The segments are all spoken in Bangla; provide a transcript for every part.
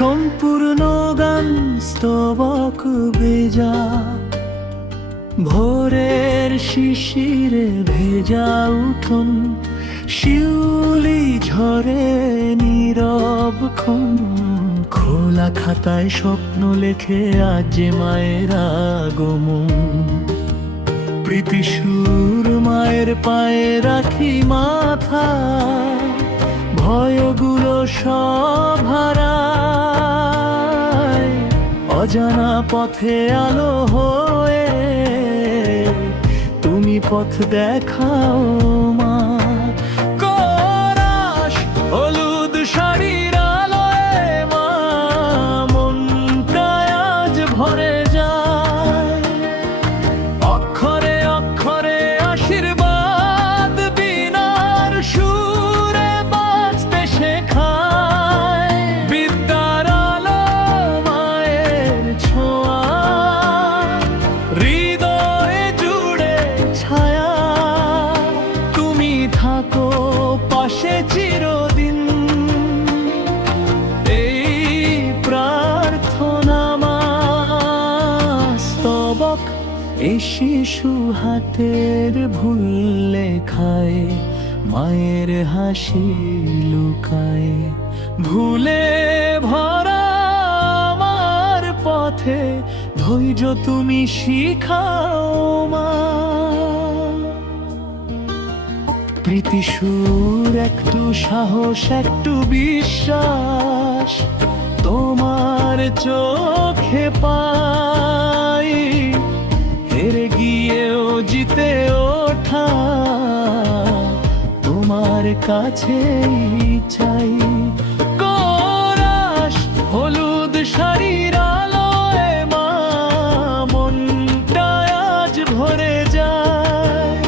সম্পূর্ণ গান স্তবক ভেজা, ভোরের শিশিরে ভেজা উঠোন, শিউলি ঝরে নীরব ক্ষণ। খোলা খাতায় স্বপ্ন লেখে আজ মায়ের আগমন। প্রীতিসুর মায়ের পায়ে রাখি মাথা, ভয়গুলো সব হারায়। অজানা পথে আলো হয়ে তুমি পথ দেখাও মা। কোরাস হলুদ শাড়ির আলোয় মা, মনটা আজ ভরে যায়। অক্ষরে অক্ষরে আশীর্বাদ বীণার সুরে বাজতে শেখায়। বিদ্যার আলো মায়ের ছোঁয়া, হৃদয়ে জুড়ে ছায়া। তুমি থাকো পাশে চিরদিন, এই প্রার্থনা মা। স্তবক এই শিশু হাতের ভুল লেখায়, মায়ের হাসি লুকায়। ভুলে ভরা আমার পথে ধৈর্য তুমি শিখাও মা। প্রীতিসুর একটু সাহস একটু বিশ্বাস তোমার চোখে পাই। হেরে গিয়েও জিতে ওঠা তোমার কাছেই চাই। কোরাস হলুদ শাড়ির আলোয় মা, মনটা আজ ভরে যায়।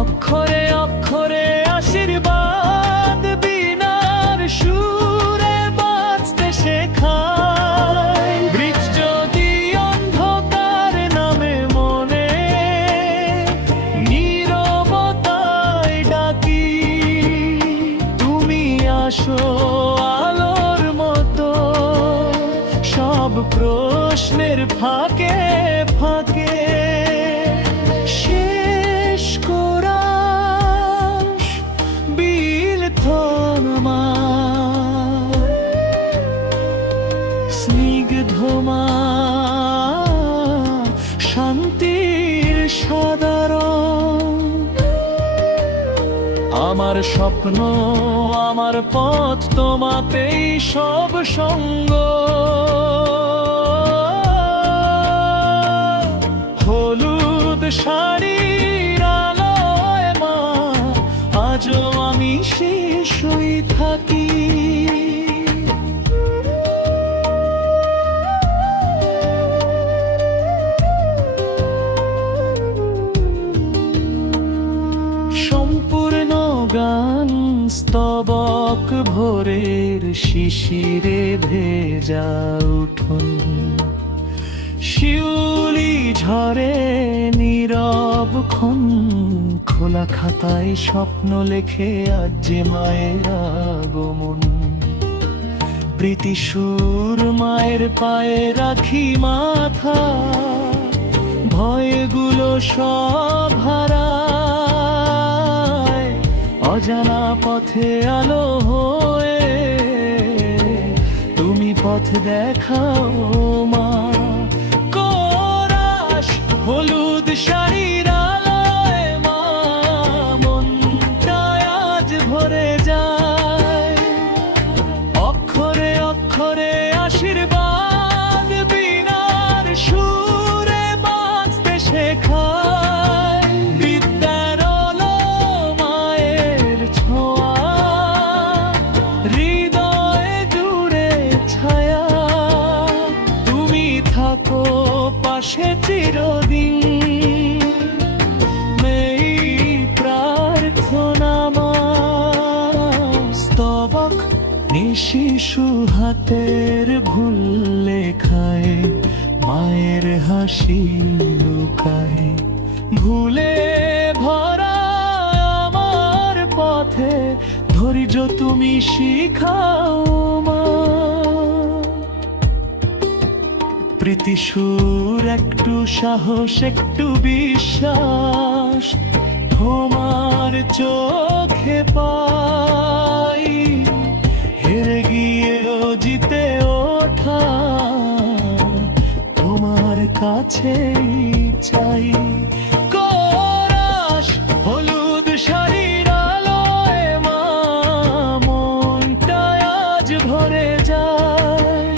অক্ষরে অক্ষরে আশীর্বাদ বীণার সুরে বাজতে শেখায়। বৃক্ষ যদি অন্ধকার নামে মনে, নীরবতায় ডাকি। তুমি আসো আলোর মতো, সব প্রশ্নের ফাঁকে ফাঁকে। শেষ কোরাস বিলথন মা, স্নিগ্ধ মা, শান্তির সাধারণ। আমার স্বপ্ন আমার পথ তোমাতেই সব সঙ্গ। হলুদ শাড়ির আলোয় মা, আজও আমি শিশুই থাকি। সম্পূর্ণ গান স্তবক ভোরের শিশিরে ভেজা উঠোন, শিউলি ঝরে নীরব ক্ষণ। খোলা খাতায় স্বপ্ন লেখে আজ মায়ের আগমন। প্রীতিসুর মায়ের পায়ে রাখি মাথা, ভয়গুলো সব হারায়। অজানা পথে আলো হয়ে তুমি পথ দেখাও মা। কোরাস হলুদ শাড়ির আলোয় মা, মনটা আজ ভরে যায়। অক্ষরে অক্ষরে আশীর্বাদ বীণার সুরে বাজতে শেখায়। বিদ্যার আলো মায়ের ছোঁয়া, হৃদয়ে জুড়ে ছায়া। তুমি থাকো পাশে চিরদিন, এই প্রার্থনা মা। স্তবক শিশু হাতের ভুল লেখায়, মায়ের হাসি লুকায়। ভুলে ভরা আমার পথে ধৈর্য তুমি শিখাও মা। প্রীতিসুর একটু সাহস একটু বিশ্বাস তোমার চোখে পাই, হেরে গিয়েও জিতে ওঠা তোমার কাছেই চাই। কোরাস হলুদ শাড়ির আলোয় মা মনটা আজ ভরে যায়,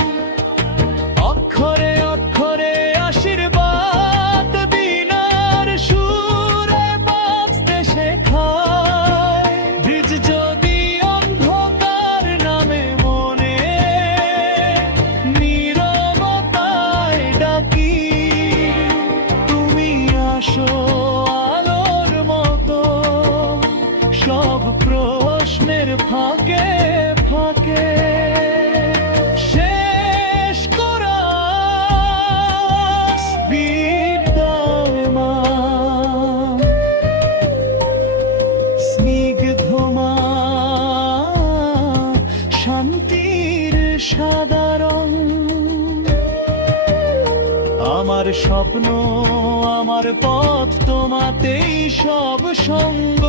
অক্ষরে অক্ষরে আশীর্বাদ বীণার সুরে বাজতে শেখায়। বীজ যদি অন্ধকার নামে মনে নীরবতায় ডাকি, তুমি আসো আলোর মতো সব প্রশ্নের ফাঁকে ফাঁকে। শেষ কোরাস বিদায় মা, স্নিগ্ধ মা, শান্তির সাদা রং। আমার স্বপ্ন আমার পথ তোমাতেই সব সঙ্গ।